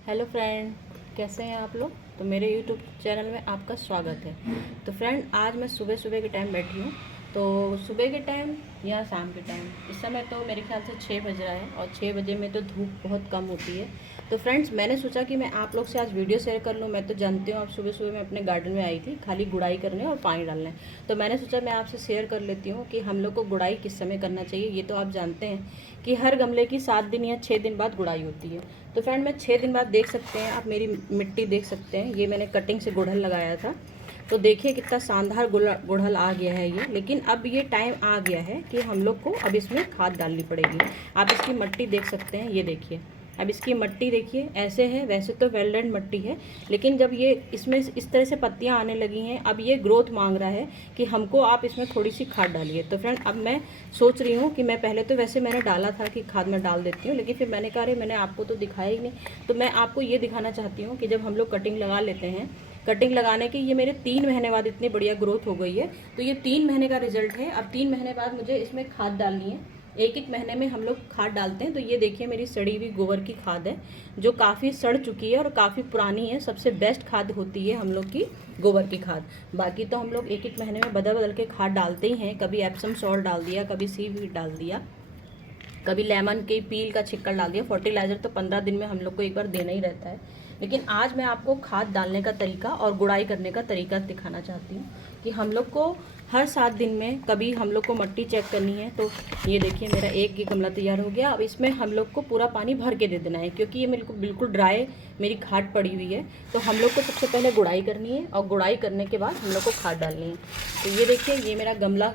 Hello friend, कैसे हैं आप लोग। तो मेरे यूट्यूब चैनल में आपका स्वागत है। तो फ्रेंड, आज मैं सुबह सुबह के टाइम बैठी हूँ। तो सुबह के टाइम या शाम के टाइम, इस समय तो मेरे ख्याल से 6 बज रहा है और 6 बजे में तो धूप बहुत कम होती है। तो फ्रेंड्स, मैंने सोचा कि मैं आप लोग से आज वीडियो शेयर कर लूँ। मैं तो जानती हूँ आप सुबह सुबह मैं अपने गार्डन में आई थी खाली गुड़ाई करने और पानी डालने। तो मैंने सोचा मैं आपसे शेयर कर लेती हूँ कि हम लोग को गुड़ाई किस समय करना चाहिए। ये तो आप जानते हैं कि हर गमले की 7 दिन या 6 दिन बाद गुड़ाई होती है। तो फ्रेंड, मैं 6 दिन बाद देख सकते हैं आप मेरी मिट्टी देख सकते हैं। ये मैंने कटिंग से गुड़हल लगाया था, तो देखिए कितना शानदार गुड़हल आ गया है ये। लेकिन अब ये टाइम आ गया है कि हम लोग को अब इसमें खाद डालनी पड़ेगी। आप इसकी मिट्टी देख सकते हैं, ये देखिए। अब इसकी मिट्टी देखिए ऐसे है, वैसे तो वेल्डेड मिट्टी है, लेकिन जब ये इसमें इस तरह से पत्तियां आने लगी हैं, अब ये ग्रोथ मांग रहा है कि हमको आप इसमें थोड़ी सी खाद डालिए। तो फ्रेंड, अब मैं सोच रही हूँ कि मैं पहले तो वैसे मैंने डाला था कि खाद मैं डाल देती हूँ, लेकिन फिर मैंने कहा अरे मैंने आपको तो दिखाया ही नहीं। तो मैं आपको ये दिखाना चाहती हूँ कि जब हम लोग कटिंग लगा लेते हैं, कटिंग लगाने के ये मेरे 3 महीने बाद इतनी बढ़िया ग्रोथ हो गई है। तो ये 3 महीने का रिजल्ट है। अब 3 महीने बाद मुझे इसमें खाद डालनी है। एक एक महीने में हम लोग खाद डालते हैं। तो ये देखिए मेरी सड़ी हुई गोबर की खाद है, जो काफ़ी सड़ चुकी है और काफ़ी पुरानी है। सबसे बेस्ट खाद होती है हम लोग की गोबर की खाद। बाकी तो हम लोग एक एक महीने में बदल बदल के खाद डालते ही हैं। कभी एप्सम सॉल्ट डाल दिया, कभी सीवीड डाल दिया, कभी लेमन के पील का छिक्कल डाल दिया। फर्टिलाइज़र तो 15 दिन में हम लोग को एक बार देना ही रहता है। लेकिन आज मैं आपको खाद डालने का तरीका और गुड़ाई करने का तरीका दिखाना चाहती हूँ कि हम लोग को हर 7 दिन में कभी हम लोग को मिट्टी चेक करनी है। तो ये देखिए मेरा एक ये गमला तैयार हो गया। अब इसमें हम लोग को पूरा पानी भर के दे देना है, क्योंकि ये मेरे को बिल्कुल ड्राई मेरी खाद पड़ी हुई है। तो हम लोग को सबसे पहले गुड़ाई करनी है और गुड़ाई करने के बाद हम लोग को खाद डालनी है। तो ये देखिए ये मेरा गमला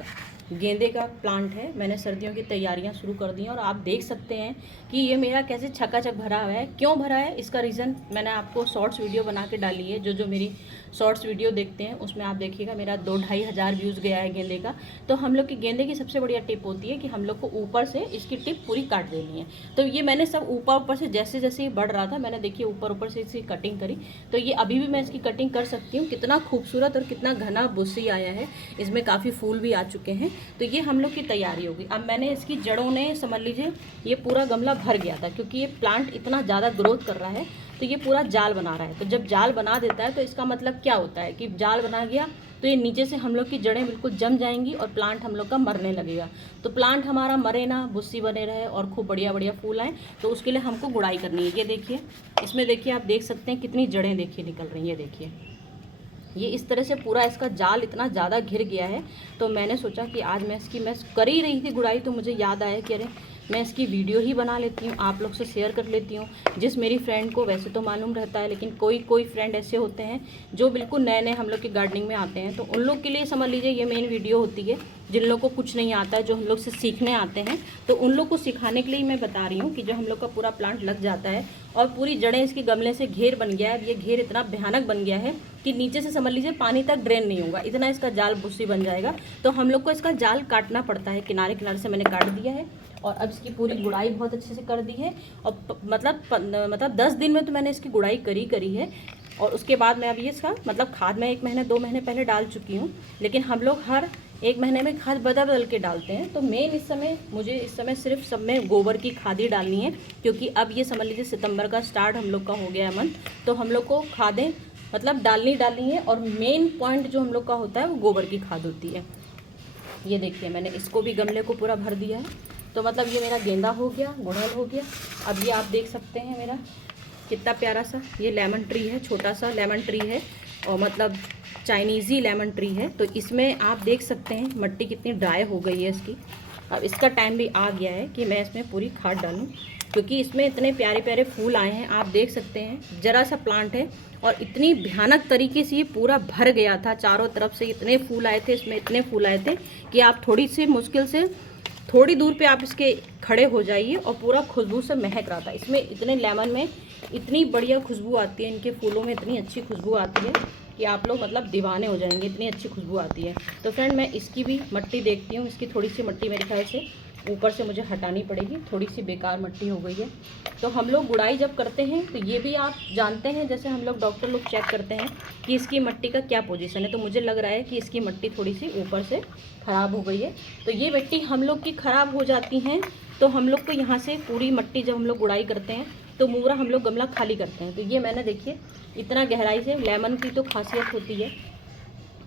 गेंदे का प्लांट है। मैंने सर्दियों की तैयारियां शुरू कर दी हैं और आप देख सकते हैं कि ये मेरा कैसे छकाछक भरा हुआ है। क्यों भरा है इसका रीज़न मैंने आपको शॉर्ट्स वीडियो बना के डाली है। जो मेरी शॉर्ट्स वीडियो देखते हैं उसमें आप देखिएगा मेरा 2-2.5 हज़ार व्यूज़ गया है गेंदे का। तो हम लोग की गेंदे की सबसे बढ़िया टिप होती है कि हम लोग को ऊपर से इसकी टिप पूरी काट देनी है। तो ये मैंने सब ऊपर से जैसे जैसे ये बढ़ रहा था मैंने देखिए ऊपर से इसकी कटिंग करी। तो ये अभी भी मैं इसकी कटिंग कर सकती हूँ। कितना खूबसूरत और कितना घना बुस्सी आया है, इसमें काफ़ी फूल भी आ चुके हैं। तो ये हम लोग की तैयारी होगी। अब मैंने इसकी जड़ों ने समझ लीजिए ये पूरा गमला भर गया था, क्योंकि ये प्लांट इतना ज़्यादा ग्रोथ कर रहा है। तो ये पूरा जाल बना रहा है। तो जब जाल बना देता है तो इसका मतलब क्या होता है कि जाल बना गया तो ये नीचे से हम लोग की जड़ें बिल्कुल जम जाएंगी और प्लांट हम लोग का मरने लगेगा। तो प्लांट हमारा मरे ना, बुस्सी बने रहे और खूब बढ़िया बढ़िया फूल आए, तो उसके लिए हमको गुड़ाई करनी है। ये देखिए इसमें देखिए आप देख सकते हैं कितनी जड़ें देखिए निकल रही हैं। देखिए ये इस तरह से पूरा इसका जाल इतना ज़्यादा घिर गया है। तो मैंने सोचा कि आज मैं कर ही रही थी गुड़ाई, तो मुझे याद आया कि अरे मैं इसकी वीडियो ही बना लेती हूँ, आप लोग से शेयर कर लेती हूँ। जिस मेरी फ्रेंड को वैसे तो मालूम रहता है, लेकिन कोई फ्रेंड ऐसे होते हैं जो बिल्कुल नए नए हम लोग की गार्डनिंग में आते हैं। तो उन लोग के लिए समझ लीजिए ये मेन वीडियो होती है। जिन लोग को कुछ नहीं आता है, जो हम लोग से सीखने आते हैं, तो उन लोग को सिखाने के लिए मैं बता रही हूँ कि जो हम लोग का पूरा प्लांट लग जाता है और पूरी जड़ें इसके गमले से घेर बन गया है। ये घेर इतना भयानक बन गया है कि नीचे से समझ लीजिए पानी तक ड्रेन नहीं होगा, इतना इसका जाल बुस्सी बन जाएगा। तो हम लोग को इसका जाल काटना पड़ता है। किनारे किनारे से मैंने काट दिया है और अब इसकी पूरी गुड़ाई बहुत अच्छे से कर दी है। और मतलब 10 दिन में तो मैंने इसकी गुड़ाई करी है। और उसके बाद मैं अभी इसका मतलब खाद मैं 1 महीने 2 महीने पहले डाल चुकी हूँ, लेकिन हम लोग हर 1 महीने में खाद बदल बदल के डालते हैं। तो मेन मुझे इस समय सिर्फ सब में गोबर की खाद ही डालनी है, क्योंकि अब ये समझ लीजिए सितंबर का स्टार्ट हम लोग का हो गया है मंथ। तो हम लोग को खादें मतलब डालनी है और मेन पॉइंट जो हम लोग का होता है वो गोबर की खाद होती है। ये देखिए मैंने इसको भी गमले को पूरा भर दिया है। तो मतलब ये मेरा गेंदा हो गया, गुड़हल हो गया। अब ये आप देख सकते हैं मेरा कितना प्यारा सा ये लेमन ट्री है, छोटा सा लेमन ट्री है और मतलब चाइनीज़ी लेमन ट्री है। तो इसमें आप देख सकते हैं मिट्टी कितनी ड्राई हो गई है इसकी। अब इसका टाइम भी आ गया है कि मैं इसमें पूरी खाद डालूं, क्योंकि इसमें इतने प्यारे प्यारे फूल आए हैं। आप देख सकते हैं जरा सा प्लांट है और इतनी भयानक तरीके से ये पूरा भर गया था। चारों तरफ से इतने फूल आए थे, इसमें इतने फूल आए थे कि आप थोड़ी सी मुश्किल से थोड़ी दूर पे आप इसके खड़े हो जाइए और पूरा खुशबू से महक रहा था। इसमें इतने लेमन में इतनी बढ़िया खुशबू आती है, इनके फूलों में इतनी अच्छी खुशबू आती है कि आप लोग मतलब दीवाने हो जाएंगे, इतनी अच्छी खुशबू आती है। तो फ्रेंड मैं इसकी भी मिट्टी देखती हूँ। इसकी थोड़ी सी मिट्टी मेरे ख्याल से ऊपर से मुझे हटानी पड़ेगी, थोड़ी सी बेकार मिट्टी हो गई है। तो हम लोग गुड़ाई जब करते हैं तो ये भी आप जानते हैं, जैसे हम लोग डॉक्टर लोग चेक करते हैं कि इसकी मिट्टी का क्या पोजीशन है। तो मुझे लग रहा है कि इसकी मिट्टी थोड़ी सी ऊपर से ख़राब हो गई है। तो ये मिट्टी हम लोग की ख़राब हो जाती हैं, तो हम लोग को यहाँ से पूरी मिट्टी जब हम लोग गुड़ाई करते हैं तो पूरा हम लोग गमला खाली करते हैं। तो ये मैंने देखिए इतना गहराई से, लेमन की तो खासियत होती है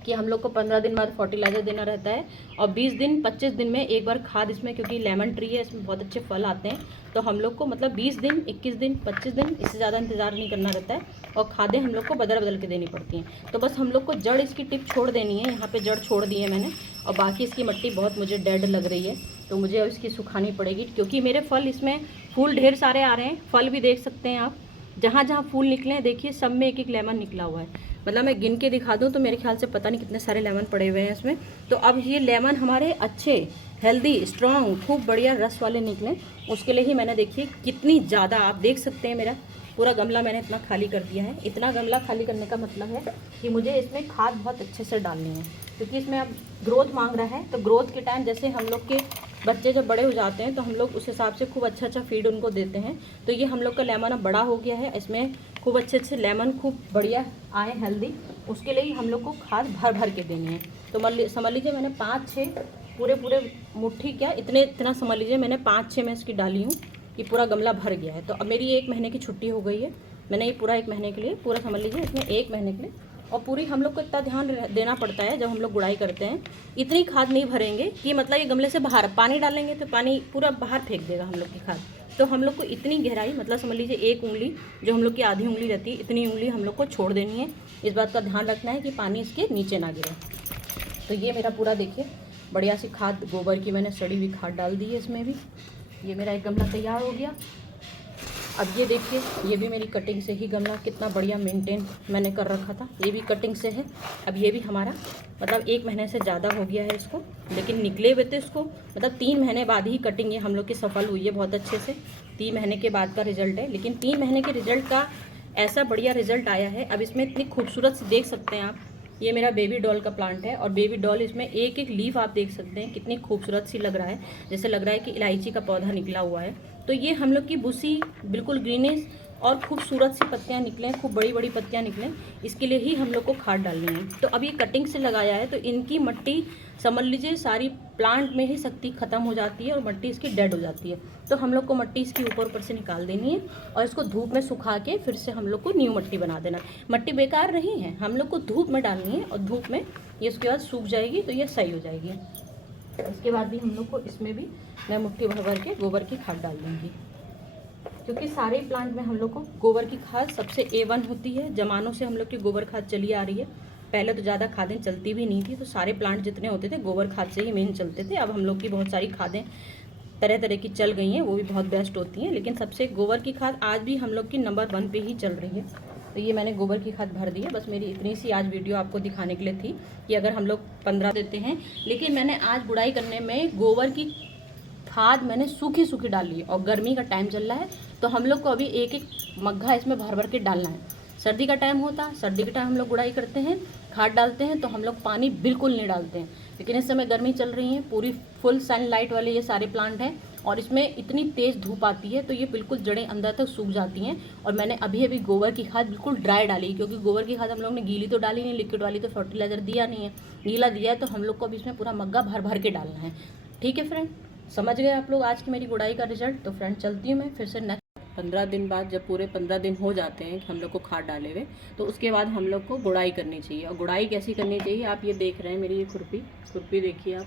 कि हम लोग को 15 दिन बाद फर्टिलाइज़र देना रहता है और 20 दिन 25 दिन में एक बार खाद इसमें, क्योंकि लेमन ट्री है इसमें बहुत अच्छे फल आते हैं, तो हम लोग को मतलब 20 दिन 21 दिन 25 दिन इससे ज़्यादा इंतज़ार नहीं करना रहता है और खादें हम लोग को बदल बदल के देनी पड़ती हैं। तो बस हम लोग को जड़ इसकी टिप छोड़ देनी है, यहाँ पर जड़ छोड़ दी है मैंने, और बाकी इसकी मिट्टी बहुत मुझे डेड लग रही है तो मुझे अब इसकी सुखानी पड़ेगी, क्योंकि मेरे फल इसमें फूल ढेर सारे आ रहे हैं। फल भी देख सकते हैं आप, जहाँ जहाँ फूल निकले हैं देखिए सब में एक एक लेमन निकला हुआ है। मतलब मैं गिन के दिखा दूँ तो मेरे ख्याल से पता नहीं कितने सारे लेमन पड़े हुए हैं इसमें। तो अब ये लेमन हमारे अच्छे हेल्दी स्ट्रॉन्ग खूब बढ़िया रस वाले निकले, उसके लिए ही मैंने देखिए कितनी ज़्यादा, आप देख सकते हैं मेरा पूरा गमला मैंने इतना खाली कर दिया है। इतना गमला खाली करने का मतलब है कि मुझे इसमें खाद बहुत अच्छे से डालनी है, क्योंकि इसमें अब ग्रोथ मांग रहा है। तो ग्रोथ के टाइम जैसे हम लोग के बच्चे जब बड़े हो जाते हैं तो हम लोग उस हिसाब से खूब अच्छा फीड उनको देते हैं। तो ये हम लोग का लेमन अब बड़ा हो गया है, इसमें खूब अच्छे लेमन खूब बढ़िया आए हेल्दी, उसके लिए ही हम लोग को खाद भर भर के देनी है। तो समझ लीजिए मैंने 5-6 पूरे मुट्ठी, क्या इतना समझ लीजिए मैंने 5-6 में इसकी डाली हूँ कि पूरा गमला भर गया है। तो अब मेरी 1 महीने की छुट्टी हो गई है, मैंने ये पूरा 1 महीने के लिए पूरा समझ लीजिए इसमें 1 महीने के लिए। और पूरी हम लोग को इतना ध्यान देना पड़ता है जब हम लोग गुड़ाई करते हैं, इतनी खाद नहीं भरेंगे कि मतलब ये गमले से बाहर पानी डालेंगे तो पानी पूरा बाहर फेंक देगा हम लोग की खाद। तो हम लोग को इतनी गहराई, मतलब समझ लीजिए 1 उंगली जो हम लोग की आधी उंगली रहती है, इतनी उंगली हम लोग को छोड़ देनी है। इस बात का ध्यान रखना है कि पानी इसके नीचे ना गिरे। तो ये मेरा पूरा देखिए बढ़िया सी खाद, गोबर की मैंने सड़ी हुई खाद डाल दी है इसमें भी। ये मेरा एक गमला तैयार हो गया। अब ये देखिए, ये भी मेरी कटिंग से ही गमला कितना बढ़िया मेंटेन मैंने कर रखा था, ये भी कटिंग से है। अब ये भी हमारा मतलब 1 महीने से ज़्यादा हो गया है इसको, लेकिन निकले हुए थे इसको मतलब 3 महीने बाद ही कटिंग ये हम लोग की सफल हुई है बहुत अच्छे से। 3 महीने के बाद का रिजल्ट है, लेकिन 3 महीने के रिजल्ट का ऐसा बढ़िया रिजल्ट आया है। अब इसमें इतनी खूबसूरत सी देख सकते हैं आप, ये मेरा बेबी डॉल का प्लांट है और बेबी डॉल इसमें एक एक लीफ आप देख सकते हैं कितनी खूबसूरत सी लग रहा है, जैसे लग रहा है कि इलायची का पौधा निकला हुआ है। तो ये हम लोग की बुसी बिल्कुल ग्रीनिश और खूबसूरत सी पत्तियां निकलें, खूब बड़ी बड़ी पत्तियां निकलें, इसके लिए ही हम लोग को खाद डालनी है। तो अब ये कटिंग से लगाया है तो इनकी मिट्टी समझ लीजिए सारी प्लांट में ही शक्ति ख़त्म हो जाती है और मिट्टी इसकी डेड हो जाती है। तो हम लोग को मिट्टी इसकी ऊपर से निकाल देनी है और इसको धूप में सुखा के फिर से हम लोग को न्यू मिट्टी बना देना। मिट्टी बेकार नहीं है, हम लोग को धूप में डालनी है और धूप में ये उसके बाद सूख जाएगी तो ये सही हो जाएगी। उसके बाद भी हम लोग को इसमें भी मैं मुट्ठी भर भर के गोबर की खाद डाल दूँगी, क्योंकि सारे प्लांट में हम लोग को गोबर की खाद सबसे A1 होती है। ज़मानों से हम लोग की गोबर खाद चली आ रही है, पहले तो ज़्यादा खादें चलती भी नहीं थी, तो सारे प्लांट जितने होते थे गोबर खाद से ही मेन चलते थे। अब हम लोग की बहुत सारी खादें तरह तरह की चल गई हैं, वो भी बहुत बेस्ट होती हैं, लेकिन सबसे गोबर की खाद आज भी हम लोग की नंबर 1 पे ही चल रही है। तो ये मैंने गोबर की खाद भर दी है। बस मेरी इतनी सी आज वीडियो आपको दिखाने के लिए थी कि अगर हम लोग 15 देते हैं, लेकिन मैंने आज गुड़ाई करने में गोबर की खाद मैंने सूखी सूखी डाली है और गर्मी का टाइम चल रहा है तो हम लोग को अभी एक एक मग्घा इसमें भर भर के डालना है। सर्दी का टाइम होता, सर्दी के टाइम हम लोग गुड़ाई करते हैं, खाद डालते हैं तो हम लोग पानी बिल्कुल नहीं डालते हैं, लेकिन इस समय गर्मी चल रही है, पूरी फुल सनलाइट वाले ये सारे प्लांट हैं और इसमें इतनी तेज़ धूप आती है तो ये बिल्कुल जड़ें अंदर तक सूख जाती हैं। और मैंने अभी गोबर की खाद बिल्कुल ड्राई डाली, क्योंकि गोबर की खाद हम लोग ने गीली तो डाली नहीं, लिक्विड वाली तो फर्टिलाइज़र दिया नहीं है, गीला दिया है, तो हम लोग को अभी इसमें पूरा मग्गा भर भर के डालना है। ठीक है फ्रेंड, समझ गए आप लोग आज की मेरी गुड़ाई का रिजल्ट। तो फ्रेंड चलती हूँ मैं फिर से नेक्स्ट 15 दिन बाद, जब पूरे 15 दिन हो जाते हैं कि हम लोग को खाद डाले हुए, तो उसके बाद हम लोग को गुड़ाई करनी चाहिए। और गुड़ाई कैसी करनी चाहिए, आप ये देख रहे हैं मेरी ये खुरपी देखिए आप,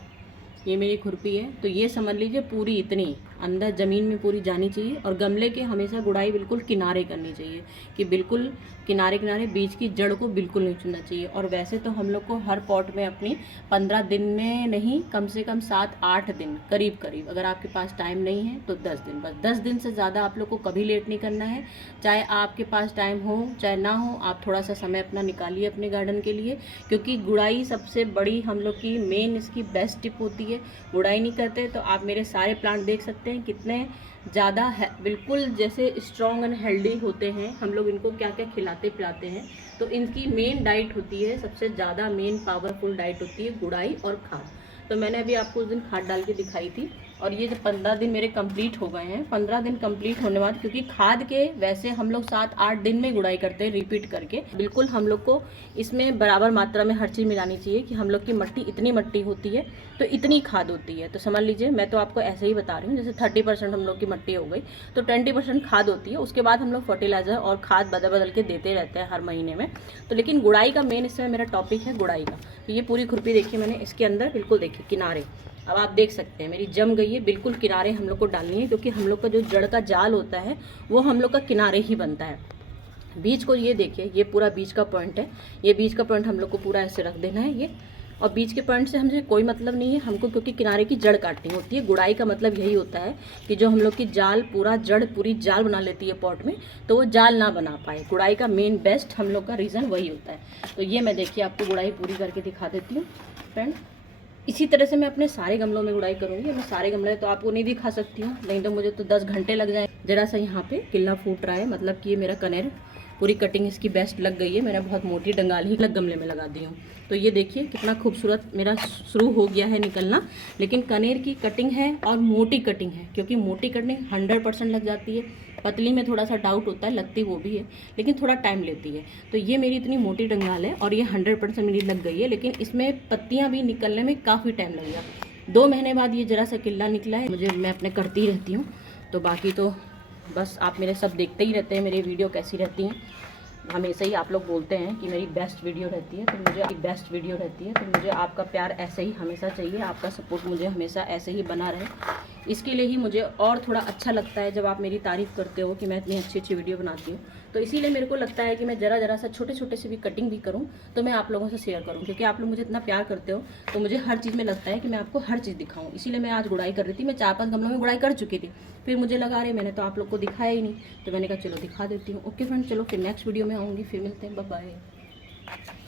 ये मेरी खुरपी है, तो ये समझ लीजिए पूरी इतनी अंदर ज़मीन में पूरी जानी चाहिए। और गमले के हमेशा गुड़ाई बिल्कुल किनारे करनी चाहिए, कि बिल्कुल किनारे किनारे, बीज की जड़ को बिल्कुल नहीं छूना चाहिए। और वैसे तो हम लोग को हर पॉट में अपनी 15 दिन में नहीं, कम से कम 7-8 दिन करीब, अगर आपके पास टाइम नहीं है तो 10 दिन, बस 10 दिन से ज़्यादा आप लोग को कभी लेट नहीं करना है। चाहे आपके पास टाइम हो चाहे ना हो, आप थोड़ा सा समय अपना निकालिए अपने गार्डन के लिए, क्योंकि गुड़ाई सबसे बड़ी हम लोग की मेन इसकी बेस्ट टिप होती है। गुड़ाई नहीं करते तो आप मेरे सारे प्लांट देख सकते हैं कितने ज़्यादा बिल्कुल जैसे स्ट्रॉन्ग एंड हेल्दी होते हैं। हम लोग इनको क्या क्या खिलाते पिलाते हैं, तो इनकी मेन डाइट होती है, सबसे ज़्यादा मेन पावरफुल डाइट होती है गुड़ाई और खाद। तो मैंने अभी आपको उस दिन खाद डाल के दिखाई थी और ये जो 15 दिन मेरे कंप्लीट हो गए हैं, 15 दिन कंप्लीट होने बाद, क्योंकि खाद के वैसे हम लोग 7-8 दिन में गुड़ाई करते हैं रिपीट करके। बिल्कुल हम लोग को इसमें बराबर मात्रा में हर चीज़ मिलानी चाहिए कि हम लोग की मट्टी इतनी मट्टी होती है तो इतनी खाद होती है। तो समझ लीजिए, मैं तो आपको ऐसे ही बता रही हूँ, जैसे 30% हम लोग की मट्टी हो गई तो 20% खाद होती है। उसके बाद हम लोग फर्टिलाइज़र और खाद बदल बदल के देते रहते हैं हर महीने में। तो लेकिन गुड़ाई का मेन इस समय मेरा टॉपिक है गुड़ाई का। तो ये पूरी खुरपी देखिए मैंने, इसके अंदर बिल्कुल देखिए किनारे, अब आप देख सकते हैं मेरी जम गई है बिल्कुल। किनारे हम लोग को डालनी है, क्योंकि हम लोग का जो जड़ का जाल होता है वो हम लोग का किनारे ही बनता है। बीज को ये देखिए, ये पूरा बीज का पॉइंट है, ये बीज का पॉइंट हम लोग को पूरा ऐसे रख देना है ये। और बीज के पॉइंट से हमसे कोई मतलब नहीं है हमको, क्योंकि किनारे की जड़ काटनी होती है। गुड़ाई का मतलब यही होता है कि जो हम लोग की जाल पूरा जड़ पूरी जाल बना लेती है पॉट में, तो वो जाल ना बना पाए। गुड़ाई का मेन बेस्ट हम लोग का रीज़न वही होता है। तो ये मैं देखिए आपको गुड़ाई पूरी करके दिखा देती हूँ फ्रेंड। इसी तरह से मैं अपने सारे गमलों में गुड़ाई करूँगी। मैं सारे गमले तो आपको नहीं दिखा सकती हूँ, नहीं तो मुझे तो 10 घंटे लग जाए। जरा सा यहाँ पे किल्ला फूट रहा है, मतलब कि ये मेरा कनेर पूरी कटिंग इसकी बेस्ट लग गई है। मैंने बहुत मोटी डंगाल ही अलग गमले में लगा दी हूँ। तो ये देखिए कितना खूबसूरत मेरा शुरू हो गया है निकलना। लेकिन कनेर की कटिंग है और मोटी कटिंग है, क्योंकि मोटी कटिंग 100% लग जाती है। पतली में थोड़ा सा डाउट होता है, लगती वो भी है लेकिन थोड़ा टाइम लेती है। तो ये मेरी इतनी मोटी डंगाल है और ये 100% मेरी लग गई है, लेकिन इसमें पत्तियाँ भी निकलने में काफ़ी टाइम लगेगा। 2 महीने बाद ये ज़रा सा किल्ला निकला है। मैं अपने करती रहती हूँ। तो बाकी तो बस आप मेरे सब देखते ही रहते हैं, मेरी वीडियो कैसी रहती हैं। हमेशा ही आप लोग बोलते हैं कि मेरी बेस्ट वीडियो रहती है, तो मुझे आपका प्यार ऐसे ही हमेशा चाहिए, आपका सपोर्ट मुझे हमेशा ऐसे ही बना रहे। इसके लिए ही मुझे और थोड़ा अच्छा लगता है जब आप मेरी तारीफ़ करते हो कि मैं इतनी अच्छी अच्छी वीडियो बनाती हूँ। तो इसीलिए मेरे को लगता है कि मैं ज़रा सा छोटे छोटे से भी कटिंग भी करूँ तो मैं आप लोगों से शेयर करूँ, क्योंकि आप लोग मुझे इतना प्यार करते हो तो मुझे हर चीज़ में लगता है कि मैं आपको हर चीज़ दिखाऊँ। इसीलिए मैं आज गुड़ाई कर रही थी। मैं 4-5 गमलों में गुड़ाई कर चुकी थी, फिर मुझे लगा रहे मैंने तो आप लोग को दिखाया ही नहीं, तो मैंने कहा चलो दिखा देती हूँ। ओके फ्रेंड, चलो फिर नेक्स्ट वीडियो में आऊँगी, फिर मिलते हैं, बाय बाय।